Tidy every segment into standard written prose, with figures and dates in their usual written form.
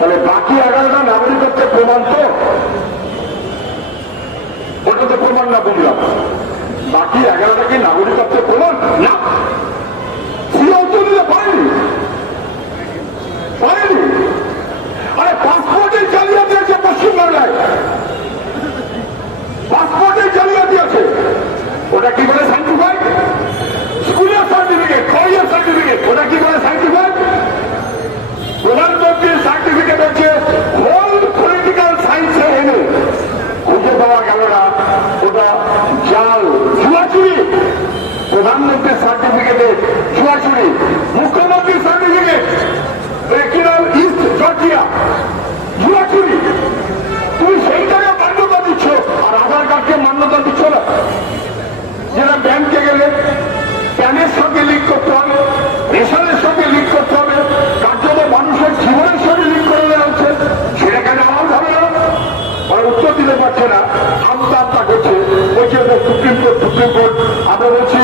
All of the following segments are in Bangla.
তাহলে বাকি 11টা নাগরিকত্বের প্রমাণ তো ওটা তো প্রমাণ না বুঝলাম। বাকি 11টা কি নাগরিকত্বের প্রমাণ না? সিও তো দিতে পারেনি। আরে পাসপোর্টের জালিয়াতি আছে পশ্চিমবাংলায়, পাসপোর্টের জালিয়াতি আছে। ওটা কি বলে সার্টিফাইড? স্কুলের সার্টিফিকেট, কলেজের সার্টিফিকেট, ওটা কি বলে সার্টিফাইড? প্রধানমন্ত্রীর সার্টিফিকেট হচ্ছে হোল পলিটিক্যাল সায়েন্সে এনে খুঁজে পাওয়া গেল না, ওটা জাল জুয়াচুরি। প্রধানমন্ত্রীর সার্টিফিকেটে জুয়াচুরি, মুখ্যমন্ত্রীর সার্টিফিকেট রেকিনাল ইস্ট জর্জিয়া জুয়াচুরি। তুমি সেইটাকে মান্যতা দিচ্ছ আর আধার কার্ডকে মান্যতা দিচ্ছ না। যেটা ব্যাংকে গেলে প্যানের সঙ্গে লিঙ্ক করতে হবে, রেশনের সঙ্গে লিঙ্ক করতে হবে, কার্যত মানুষের জীবনের সঙ্গে লিঙ্ক করে দেওয়া হচ্ছে, সেটা কেন আমার হবে না? ওরা উত্তর দিতে পারছে না, আমতা করছে। বলছে সুপ্রিম কোর্ট। আমরা বলছি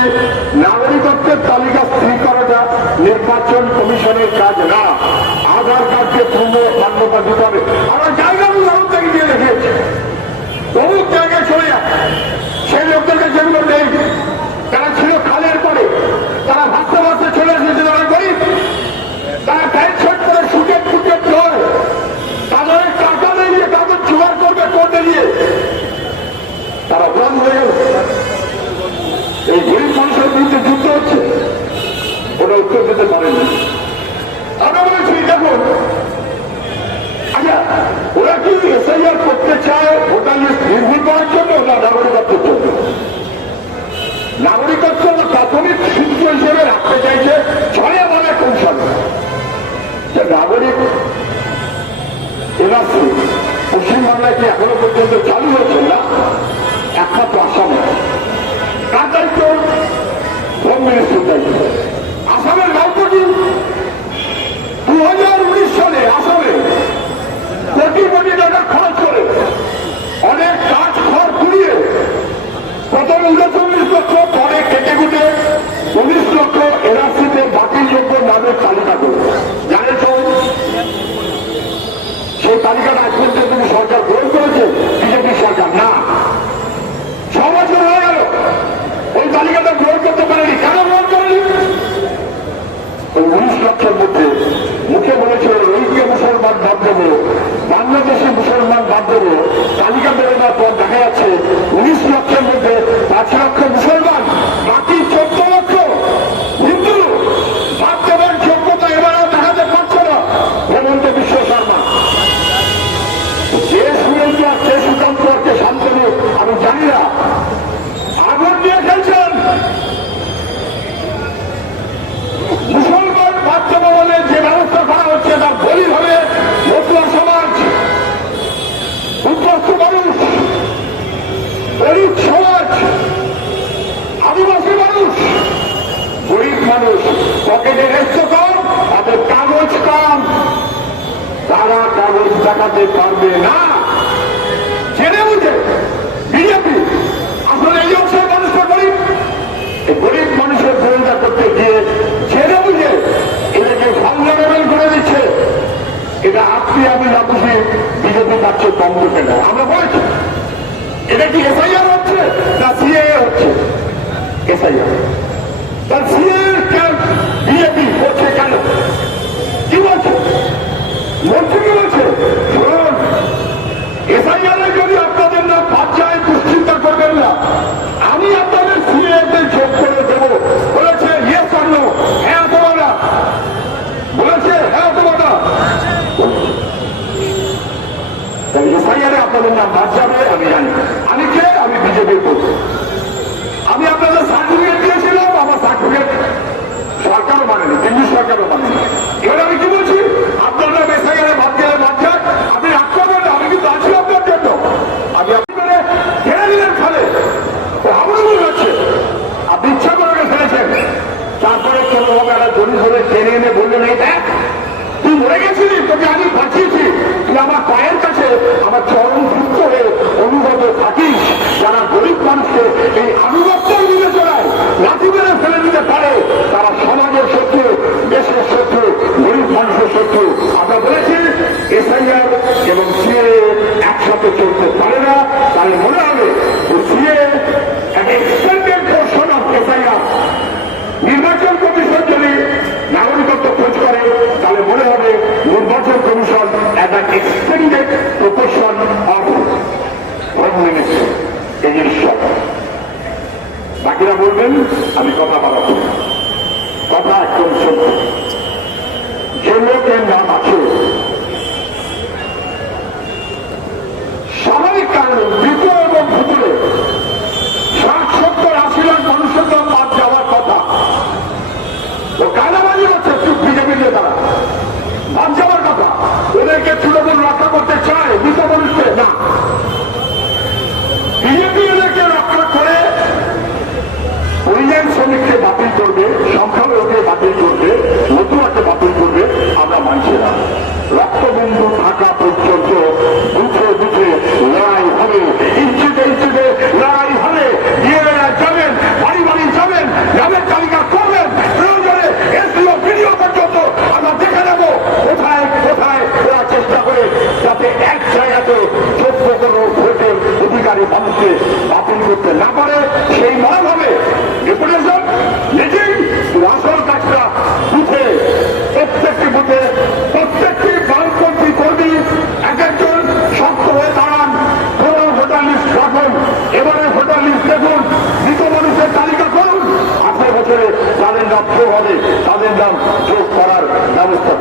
নাগরিকত্বের তালিকা স্থির করাটা নির্বাচন কমিশনের কাজ না, আধার কার্ডকে পূর্ণ মান্যতা দিতে হবে। আমরা জায়গা উদাহরণ থেকে দিয়ে দেখিয়েছি, বহু জায়গায় চলে যায়। সেই লোকদেরকে যেগুলো নেই, তারা ছিল খালের পরে, তারা ভাবতে ভাবতে চলে এসেছে, তারা গরিব, তারা প্যান্ট শার্ট করে সুটেড ফুটেড নয়, তাদের টাকা নিয়ে কাগজ জোগাড় করবে কোর্টে গিয়ে, তারা বন্ধ হয়ে গেল। এই গরিব মানুষের বিরুদ্ধে যুদ্ধ হচ্ছে, ওরা উত্তর দিতে পারেনি। আমরা বলেছি দেখুন, আচ্ছা ওরা কি এসআইআর করতে চায় ভোটার লিস্ট নির্ভুল করার জন্য না নাগরিকত্বের জন্য? নাগরিকত্ব প্রাথমিক সূত্র হিসেবে রাখতে চাইছে ছয় মানে কৌশল। নাগরিক এনআরসি পশ্চিমবাংলায় কি এখনো পর্যন্ত চালু হয়েছে না? একমাত্র আসামে। কার দায়িত্ব? হোম মিনিস্ট্রির দায়িত্ব। আসামের গল্প কি? 2019 সালে আসামে কোটি কোটি টাকা খরচ করে অনেক কাজ খড় পুড়িয়ে প্রথমে 39 লক্ষ, পরে কেটে কুটে 19 লক্ষ এনআরসিতে বাতিলযোগ্য নামের তালিকা করে জানেন। সেই তালিকাটা আজ পর্যন্ত সরকার গ্রহণ করেছে? বিজেপি সরকার না। 6 বছর হয়ে গেল ওই তালিকাটা গ্রহণ করতে পারেনি। কেন গ্রহণ করেনি? ওই 19 লক্ষের মধ্যে মুখে বলেছিল রোহিঙ্গা মুসলমান বাদ দেবো, বাংলাদেশি মুসলমান বাদ দেবো। তালিকা বেরোনোর পর দেখা যাচ্ছে 19 লক্ষের মধ্যে 5 লক্ষ মুসলমান, বাকি 14 লক্ষ হিন্দু। বাদ দেবার যোগ্যতা এবারেও দেখাতে পারছে না হেমন্ত বিশ্ব শর্মা। যে সুরেন্দ্র আর কে সুকান্ত আর কে শান্তনু আমি জানি না, আগুন দিয়ে খেলছেন। মুসলমান বাধ্যবলে যে ব্যবস্থা করা হচ্ছে তার বলি হবে মতুয়া সমাজ, উদ্বাস্তু মানুষ, গরিব সমাজ, আদিবাসী মানুষ। গরিব মানুষ পকেটে রেস্ট কম, তাদের কাগজ কম, তারা কাগজ দেখাতে পারবে না। জেনে বুঝে বিজেপি আসলে এই অংশের মানুষটা গরিব, গরিব মানুষের বিরোধিতা করতে গিয়ে জেনে বুঝে এটাকে ভালনারেবল করে দিচ্ছে। এটা আপনি আমি না বুঝে বিজেপি কাছে কম দিতে না। আমরা বলেছি এটা কি এসআইআর হচ্ছে না সিএএ হচ্ছে? এসআইআর। তার সিএএ বিজেপি করছে কেন? কি বলছে মন্ত্রী? কি বলছে? শুনুন, এসআইআর যদি আপনাদের না বাদ যায় দুশ্চিন্তা করবেন না, আমি আপনাদের সিএতে যোগ করে দেব। বলেছে ইয়েস অর নো? হ্যাঁ অথবা না? বলেছে হ্যাঁ অথবা না? এসআইআরে আপনাদের নাম বাদ যাবে আমি জানি। আমি কে? আমি বিজেপির করছি। আমি আপনাদের সার্টিফিকেট দিয়েছিলাম, আমার সার্টিফিকেট সরকারও মানেনি, দিল্লি সরকারও মানেনি। এবার আমি কি বলছি? আপনারা এসআইআরে বাদ গেলে বাদ যাক, আপনি রাগ করবেন না, আমি কিন্তু আছি আপনার জন্য। আমি আপনাদের ছেড়ে দিলেন খালে, আমার মনে হচ্ছে আপনি ইচ্ছা করে ফেলেছেন। তারপরে কোনোভাবে একটা দড়ি ধরে টেনে এনে বললেন এই দেখ তুই মরে গেছিলি, তোকে আমি বাঁচিয়েছি, তুই আমার পায়ের কাছে আমার চরম যুক্ত হয়ে অনুগত থাকিস। যারা গরিব মানুষকে এই আনুগত্যের বিবেচনায় লাঠি মেরে ফেলে দিতে পারে তারা সমাজের শত্রু, দেশের শত্রু, গরিব মানুষের শত্রু। আমরা বলেছি এবং সিএ একসাথে চলতে পারে না, তাহলে মনে হবে যে সিএ একটা এক্সটেন্ডেড পোর্শন অফ এফআইআর। নির্বাচন কমিশন যদি নাগরিকত্ব খোঁজ করে তাহলে মনে হবে নির্বাচন কমিশন একটা extended proportion of home ministry. এই জিনিস বাকিরা বলবেন আমি কথা বাড়াবো, কথা একদম সত্য। যে লোকের নাম আছে স্বাভাবিক কারণে দ্বিতীয় এবং ভুতুরে 60-70-80 লাখ মানুষের নাম বাদ যাওয়ার কথা, ও কানাবাজি হচ্ছে চুপ বিজেপির নেতারা বাদ যাওয়ার কথা। ওদেরকে তৃণমূল রক্ষা করতে চায় মৃত মানুষকে না, বিজেপি ওদেরকে রক্ষা করে পরিযায়ী শ্রমিককে বাতিল করবে, সংখ্যালঘুকে বাতিল করবে, নতুনকে বাতিল করবে, আমরা মানছি না। রক্তবন্ধু থাকা পর্যন্ত বুথে বুথে লড়াই হবে, ইঞ্চিতে ইঞ্চিতে লড়াই হবে। ডিএলএরা যাবেন, বাড়ি বাড়ি যাবেন, নামের তালিকা করবেন, প্রয়োজনে এসডিও ভিডিও পর্যন্ত আমরা দেখে নেব কোথায় কোথায় ওরা চেষ্টা করে যাতে এক জায়গাতে 14 ভোটের অধিকারী মানুষকে বাতিল করতে না পারে সেই মনোভাবে ডেপুটেশন মিটিং। আসল কাজটা বুথে, প্রত্যেকটি বুথে প্রত্যেকটি বামপন্থী কর্মী এক একজন শক্ত হয়ে দাঁড়ান, কোন ভোটার লিস্ট রাখুন, এবারে ভোটার লিস্ট দেখুন, মৃত মানুষের তালিকা করুন, 18 বছরে যাদের নাম যোগ হবে তাদের নাম যোগ করার ব্যবস্থা।